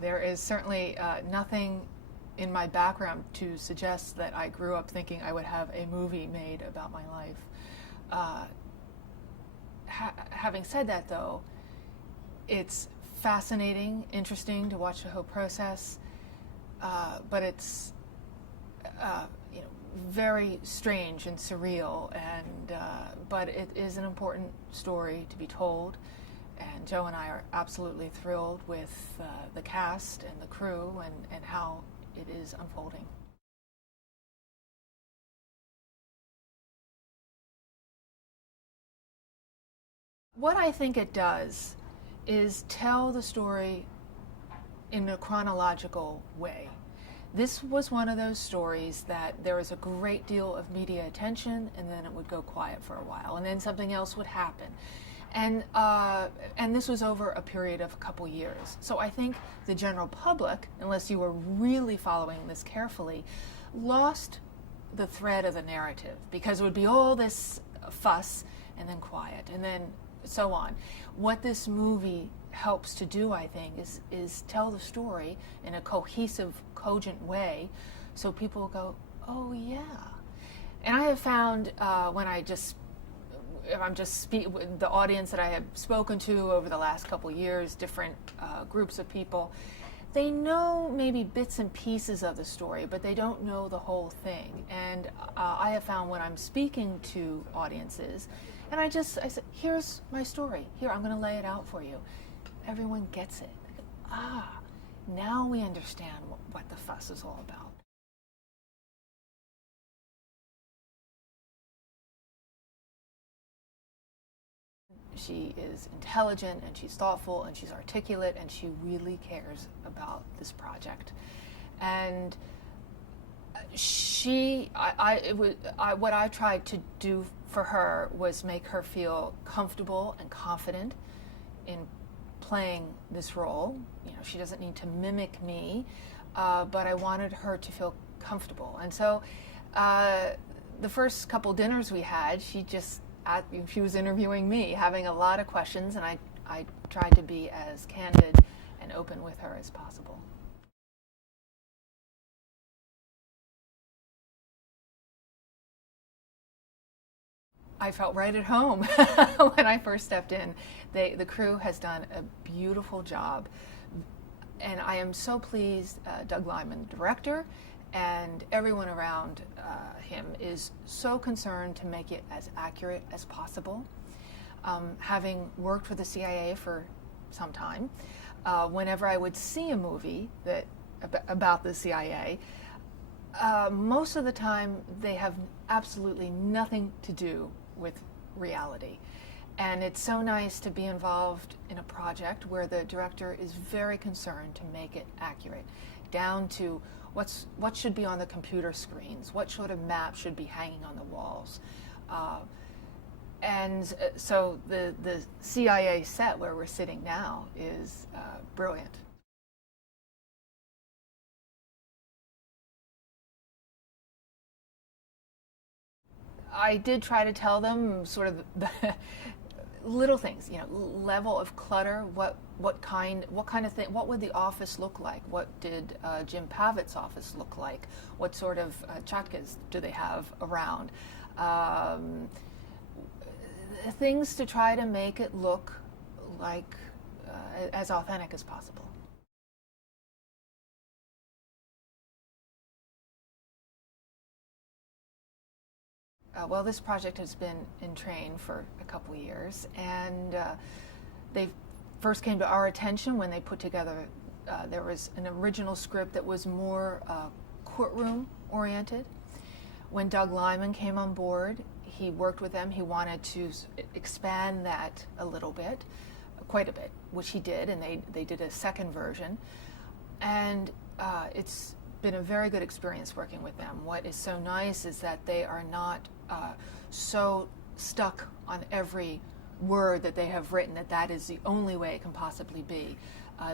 There is certainly nothing in my background to suggest that I grew up thinking I would have a movie made about my life. Uh, Having said that, though, it's fascinating, interesting to watch the whole process, but it's you know, very strange and surreal, and but it is an important story to be told. And Joe and I are absolutely thrilled with the cast and the crew and how it is unfolding. What I think it does is tell the story in a chronological way. This was one of those stories that there was a great deal of media attention, and then it would go quiet for a while, and then something else would happen. And this was over a period of a couple years. So I think the general public, unless you were really following this carefully, lost the thread of the narrative, because it would be all this fuss and then quiet and then so on. What this movie helps to do, I think, is tell the story in a cohesive, cogent way, so people go, oh yeah. And I have found when I'm just the audience that I have spoken to over the last couple years, different groups of people, they know maybe bits and pieces of the story, but they don't know the whole thing. And I have found when I'm speaking to audiences, and I said, here's my story. Here, I'm going to lay it out for you. Everyone gets it. They go, now we understand what the fuss is all about. She is intelligent, and she's thoughtful, and she's articulate, and she really cares about this project. And what I tried to do for her was make her feel comfortable and confident in playing this role. You know, she doesn't need to mimic me, but I wanted her to feel comfortable. And so the first couple dinners we had, she was interviewing me, having a lot of questions, and I tried to be as candid and open with her as possible. I felt right at home when I first stepped in. The crew has done a beautiful job, and I am so pleased. Doug Liman, the director, and everyone around him is so concerned to make it as accurate as possible. Having worked for the CIA for some time, whenever I would see a movie about the CIA, most of the time they have absolutely nothing to do with reality. And it's so nice to be involved in a project where the director is very concerned to make it accurate, down to what should be on the computer screens, what sort of map should be hanging on the walls. So the CIA set where we're sitting now is brilliant. I did try to tell them sort of the little things, level of clutter, what kind of thing, what would the office look like? What did Jim Pavitt's office look like? What sort of chatkes do they have around? Things to try to make it look like as authentic as possible. Well, this project has been in train for a couple years, and they first came to our attention when they put together, there was an original script that was more courtroom oriented. When Doug Liman came on board, he worked with them. He wanted to expand that a little bit, quite a bit, which he did, and they did a second version. And it's been a very good experience working with them. What is so nice is that they are not so stuck on every word that they have written that is the only way it can possibly be.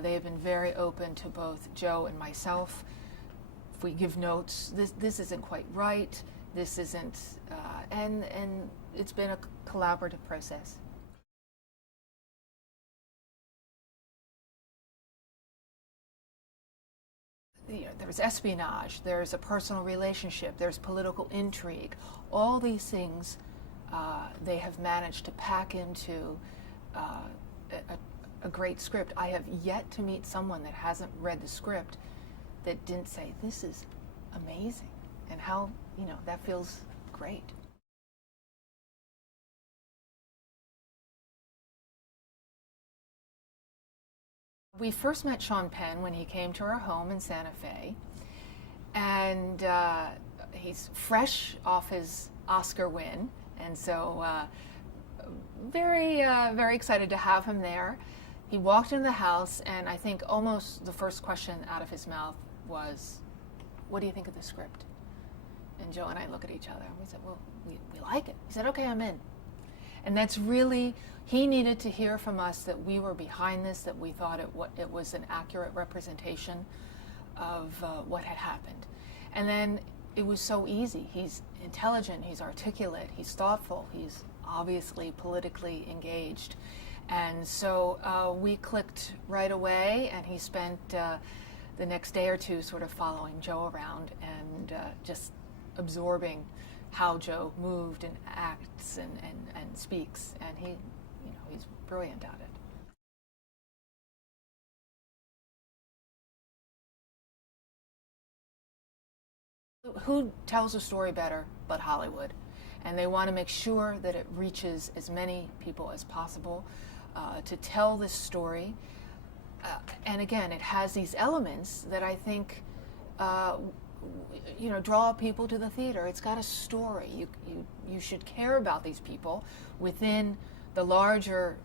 They have been very open to both Joe and myself. If we give notes, this isn't quite right, this isn't, and it's been a collaborative process. there's espionage, there's a personal relationship, there's political intrigue. All these things they have managed to pack into a great script. I have yet to meet someone that hasn't read the script that didn't say, this is amazing, and how, that feels great. We first met Sean Penn when he came to our home in Santa Fe, and he's fresh off his Oscar win, and so very excited to have him there. He walked into the house, and I think almost the first question out of his mouth was, what do you think of the script? And Joe and I look at each other, and we said, well, we like it. He said, okay, I'm in. And that's really, he needed to hear from us that we were behind this, that we thought it was an accurate representation of what had happened. And then it was so easy. He's intelligent, he's articulate, he's thoughtful, he's obviously politically engaged. And so we clicked right away, and he spent the next day or two sort of following Joe around and just absorbing how Joe moved and acts and speaks, and he's brilliant at it. Who tells a story better but Hollywood? And they want to make sure that it reaches as many people as possible to tell this story. And again, it has these elements that I think draw people to the theater. It's got a story. You should care about these people within the larger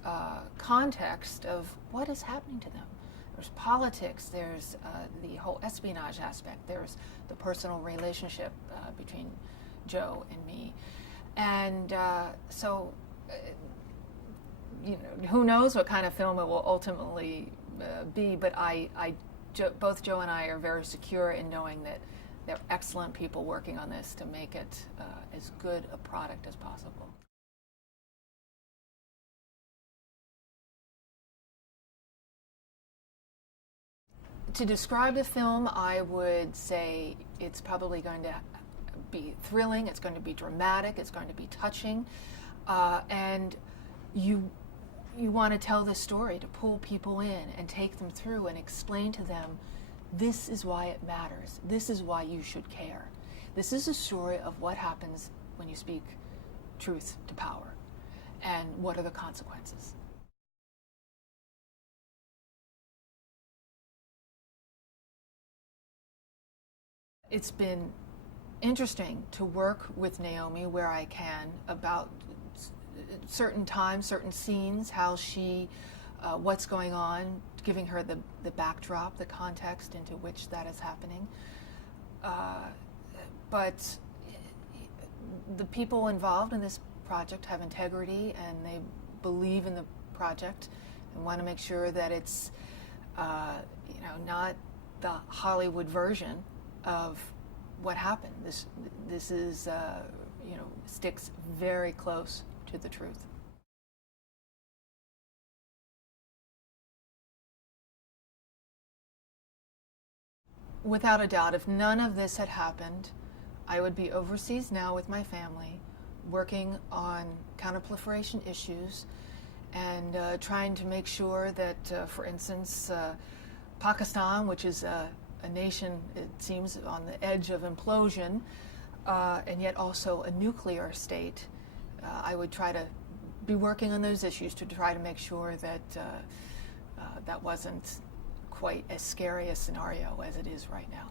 context of what is happening to them. There's politics, there's the whole espionage aspect, there's the personal relationship between Joe and me. And so, who knows what kind of film it will ultimately be, but both Joe and I are very secure in knowing that they're excellent people working on this to make it as good a product as possible. To describe the film, I would say it's probably going to be thrilling, it's going to be dramatic, it's going to be touching, and you want to tell this story to pull people in and take them through and explain to them, this is why it matters, this is why you should care. This is a story of what happens when you speak truth to power, and what are the consequences. It's been interesting to work with Naomi where I can about certain times, certain scenes, how she, what's going on, giving her the backdrop, the context into which that is happening. But the people involved in this project have integrity, and they believe in the project and want to make sure that it's not the Hollywood version of what happened. This is sticks very close to the truth. Without a doubt, if none of this had happened, I would be overseas now with my family, working on counterproliferation issues and trying to make sure that, for instance, Pakistan, which is a nation, it seems, on the edge of implosion, and yet also a nuclear state, I would try to be working on those issues to try to make sure that that wasn't quite as scary a scenario as it is right now.